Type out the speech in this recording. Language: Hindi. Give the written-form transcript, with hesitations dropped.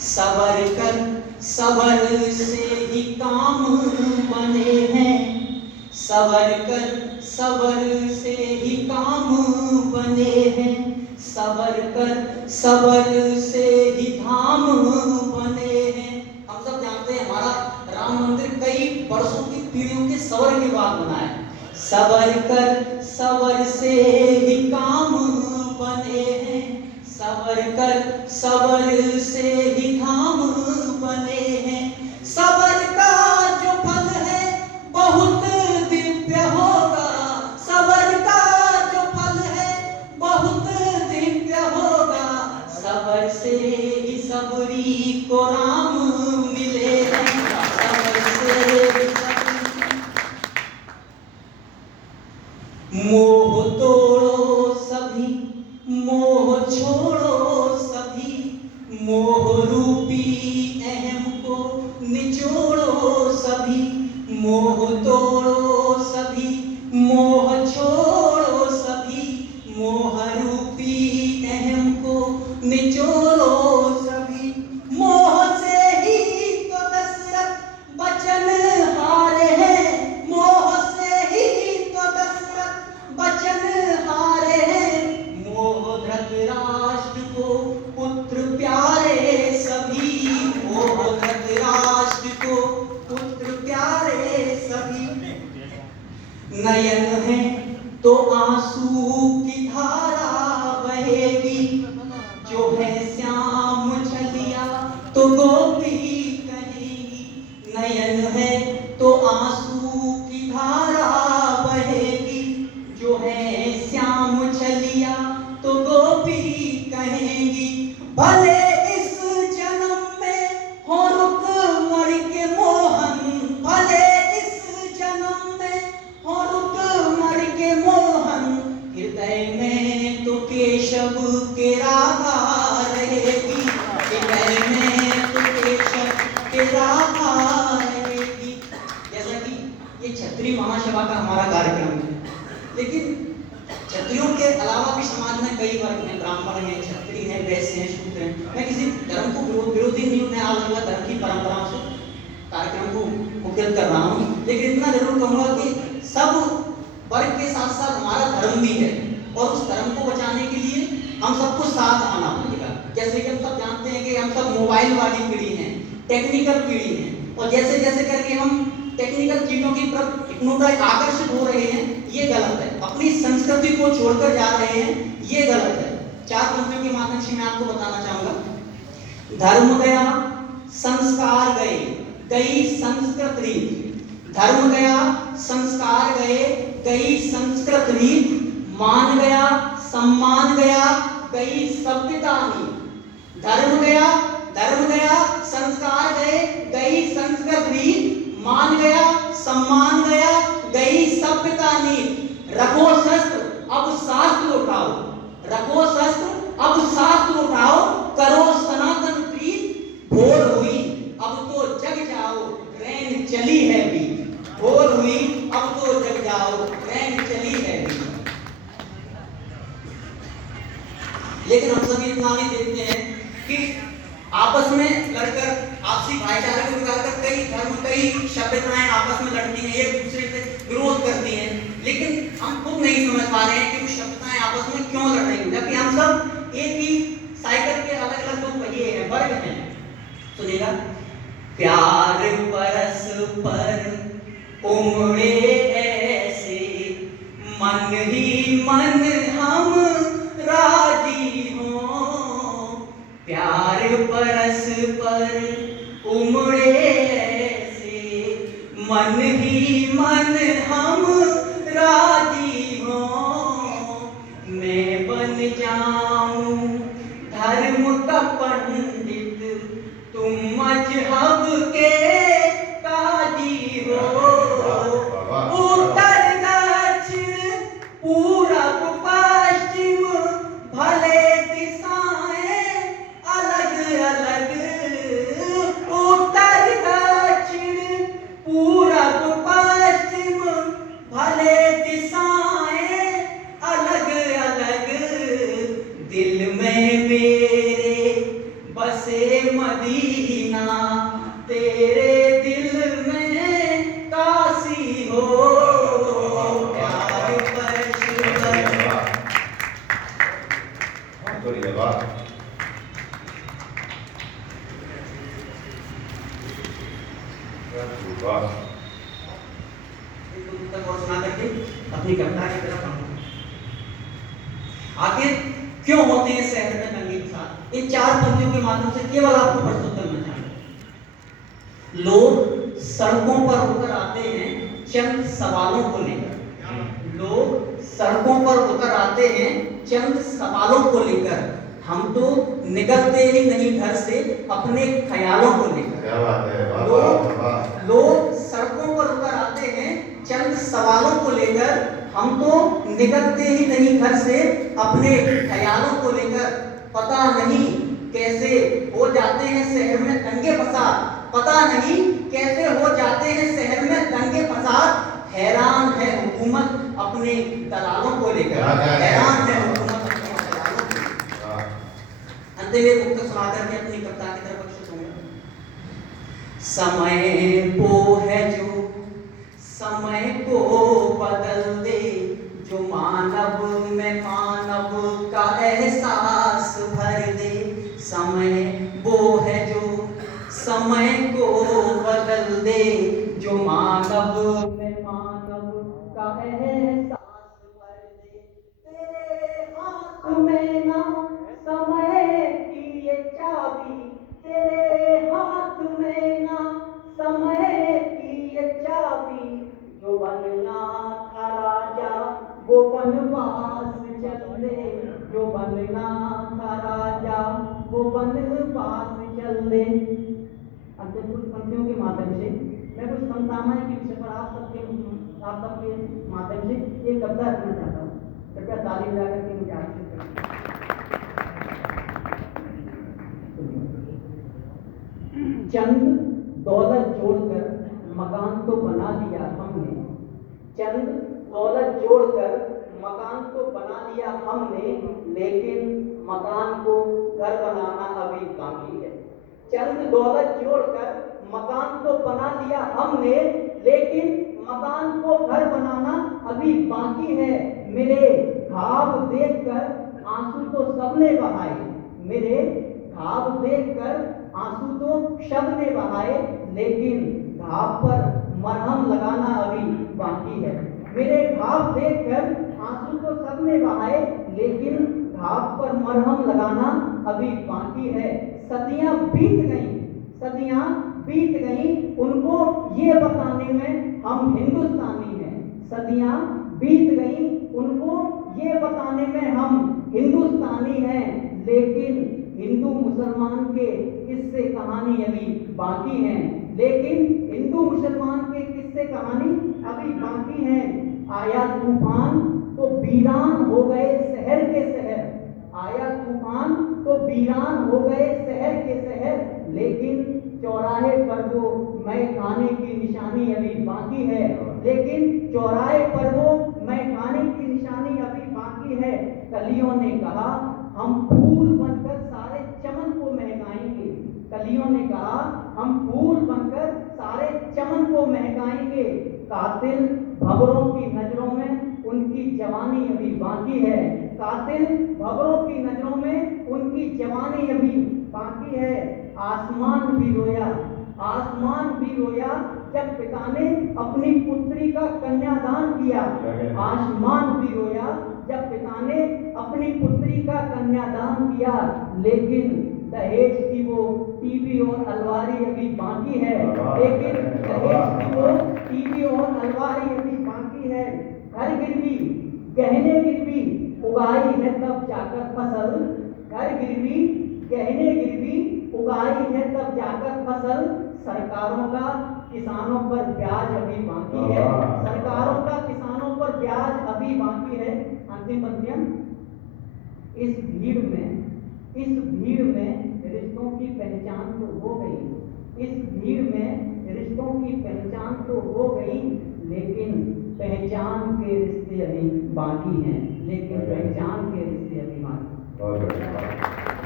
सबर कर सबर से ही काम बने हैं, सबर कर सबर से ही काम बने हैं, सबर कर सबर से ही धाम बने हैं। हम सब जानते हैं हमारा राम मंदिर कई वर्षों की पीढ़ियों के सबर के बाद बना है। सबर कर सबर से ही काम बने हैं, सबर कर सबर से ही धाम बने हैं। सबर का जो फल है बहुत दिव्य होगा, सबर का जो फल है बहुत दिव्य होगा, सबर से ही सबरी को राम मिले हैं, सबर से ही मोह तोड़ो सभी मोह छोड़ो सभी, मोह रूपी अहम को निचोड़ो सभी, मोह तोड़ो सभी मोह छोड़ो सभी, मोह रूपी अहम को निचोड़ो सभी। मोह से ही तो दशरथ वचन हारे हैं, मोह से ही तो दशरथ वचन हारे हैं, मोह धृतराष्ट्र को पुत्र प्यारे सभी, मोह धृतराष्ट्र को पुत्र प्यारे सभी। नयन है तो आंसू की धारा बहेगी, जो है श्याम छलिया तो गोपी कहेगी। नयन है तो आंसू की धारा बहेगी, जो है श्याम छलिया तो गोपी कहेगी। भले इस जन्म में हो रुकमणि के मोहन, भले इस जन्म में हो रुकमणि के मोहन, हृदय में तो केशव के राधा रहेगी, हृदय में तो केशव के राधा रहेगी। जैसा कि ये क्षत्रिय महासभा का हमारा कार्यक्रम है, लेकिन क्षत्रियों के अलावा भी समाज में कई वर्ग हैं, ब्राह्मण हैं, क्षत्रिय हैं, वैश्य हैं, शूद्र हैं। मैं किसी धर्म को विरोधी नहीं हूं, मैं अलग अलग धर्म की परंपराओं से कार्यक्रम को मुख्यत कर रहा हूं, लेकिन इतना जरूर कहूंगा कि सब वर्ग के साथ साथ हमारा धर्म भी है, और उस धर्म को बचाने के लिए हम सबको साथ आना पड़ेगा। जैसे कि हम सब जानते हैं कि हम सब मोबाइल वाली पीढ़ी हैं, टेक्निकल पीढ़ी हैं, और जैसे जैसे करके हम टेक्निकल चीजों की तरफ इग्नोर आकर्षित हो रहे हैं, ये गलत है। अपनी संस्कृति को छोड़कर जा रहे हैं, ये गलत है। 4 पंक्तियों के माध्यम से मैं आपको बताना चाहूंगा। धर्म गया संस्कार गए, गई संस्कृत रीत, धर्म गया संस्कार गए, गई संस्कृत रीत, मान गया सम्मान गया, गई सभ्यता नीति। धर्म गया संस्कार गए, गई संस्कृत रीत, मान गया सम्मान गया, गई सभ्यता नीति। रखो शस्त्र अब शास्त्र उठाओ, रखो शस्त्र अब शास्त्र उठाओ, करो सनातन प्रीत। भोर हुई अब तो जग जाओ, रैन चली है भी, भोर हुई अब तो जग जाओ, रैन चली है भी। लेकिन हम सभी इतना भी देखते हैं कि आपस में लड़कर आपसी भाईचारे को बिगाड़कर कई धर्म कई सभ्यताएं आपस में लड़ती हैं, एक दूसरे से विरोध करती हैं, लेकिन हम खुद नहीं समझ पा रहे हैं कि वो सभ्यताएं आपस में क्यों लड़ रही हैं, जबकि हम सब एक ही साइकिल के अलग अलग दो पहिए हैं, वर्ग हैं। सुनिएगा। प्यार परस्पर उमड़े ऐसे, मन ही मन हम राजी हों, प्यार परस्पर उमड़े ऐसे, मन ही मन हम राजी हों। मैं बन जाऊं धर्म का पंडित, तुम मजहब के काजी हो। उत्तर दक्षिण पूरब पश्चिम भले दिशाएं अलग अलग, उत्तर दक्षिण पूरब पश्चिम भले दिशाएं बसे मदीना, तेरे दिल में काशी हो, प्यार पर शुगर। और सुना करके अपनी कविता की तरफ आऊंगा। आखिर क्यों होते हैं शहर में दंगे फसाद? इन चार पंक्तियों के माध्यम से केवल आपको प्रस्तुत करना चाहूंगा। लोग सड़कों पर उतर आते हैं चंद सवालों को लेकर। लोग सड़कों पर उतर आते हैं चंद सवालों को लेकर। हम तो निकलते ही नहीं घर से अपने ख्यालों को लेकर। क्या बात है, लोग सड़कों पर उतर आते हैं चंद सवालों को लेकर। हम तो निकलते ही नहीं घर से अपने ख्यालों को लेकर। पता नहीं कैसे हो जाते हैं शहर में दंगे फसाद। पता नहीं कैसे हो जाते हैं शहर में दंगे फसाद। हैरान है हुकूमत अपने दलालों को लेकर। हैरान है हुकूमत अपने दलालों को लेकर। अंत में मुक्त सुना करके अपनी कविता की तरफ अग्रसर होऊंगा। समय वो है जो समय को बदल दे, जो मानव में मानव का एहसास भर दे। समय वो है जो समय को बदल दे, जो मानव में मानव का एहसास भर दे। तेरे हाथ में ना समय की ये चाबी, तेरे हाथ में ना समय की ये चाबी। जो बनना था राजा वो वनवास चल दे, जो बनना था राजा वो वनवास चल दे। अब जब कुछ पंक्तियों के माध्यम से मैं कुछ समसामयिक के विषय पर आप सबके माध्यम से एक कविता रखना चाहता हूँ। कृपया ताली बजा करके मुझे आशीर्वाद करें। चंद दौलत जोड़कर मकान तो बना लिया हमने, चंद दौलत जोड़कर मकान तो बना लिया हमने, लेकिन मकान को घर बनाना अभी बाकी है। चंद दौलत जोड़कर मकान तो बना लिया हमने, लेकिन मकान को घर बनाना अभी बाकी है। मेरे ख्वाब देखकर आंसू तो सबने बहाए, मेरे ख्वाब देखकर आंसू तो सबने बहाए, लेकिन घाव पर मरहम लगाना अभी बाकी है। मेरे घाव देखकर आंसू तो सबने बहाए, लेकिन घाव पर मरहम लगाना अभी बाकी है। सदियां बीत गईं, सदियां बीत गईं, उनको ये बताने में हम हिंदुस्तानी हैं। सदियां बीत गईं, उनको ये बताने में हम हिंदुस्तानी हैं, लेकिन हिंदू मुसलमान के किस्से कहानी अभी बाकी हैं। लेकिन हिंदू मुसलमान के किस्से कहानी अभी बाकी हैं। आया तूफान तो वीरान हो गए शहर के शहर, आया तूफान तो वीरान हो गए शहर के शहर, लेकिन चौराहे पर वो मैं खाने की निशानी अभी बाकी है। लेकिन चौराहे पर वो मैं खाने की निशानी अभी बाकी है। कलियों ने कहा हम फूल बनकर सारे चमन को महकाएंगे, कलियों ने कहा हम फूल बनकर सारे चमन को महकाएंगे। कातिल भंवरों की नजरों में उनकी जवानी अभी बाकी है, कातिल भंवरों की नजरों में उनकी जवानी अभी बाकी है। आसमान भी रोया, आसमान भी रोया जब पिता ने अपनी पुत्री का कन्यादान किया। आसमान भी रोया जब पिता ने अपनी पुत्री का कन्यादान किया, लेकिन दहेज की वो टीवी और अलमारी अभी बाकी है। लेकिन दहेज की वो टीवी और अलमारी अभी बाकी है। घर गिरवी गहने गिरवी उगाई है तब जाकर फसल, घर गिरवी गहने गिरवी उगाई है तब जाकर फसल। सरकारों का किसानों पर ब्याज अभी बाकी है, सरकारों का किसानों पर ब्याज अभी बाकी है। अंतिम पंक्तियां, इस भीड़ में रिश्तों की पहचान तो हो गई, इस भीड़ में रिश्तों की पहचान तो हो गई, लेकिन पहचान के रिश्ते अभी बाकी हैं, लेकिन पहचान के रिश्ते अभी बाकी।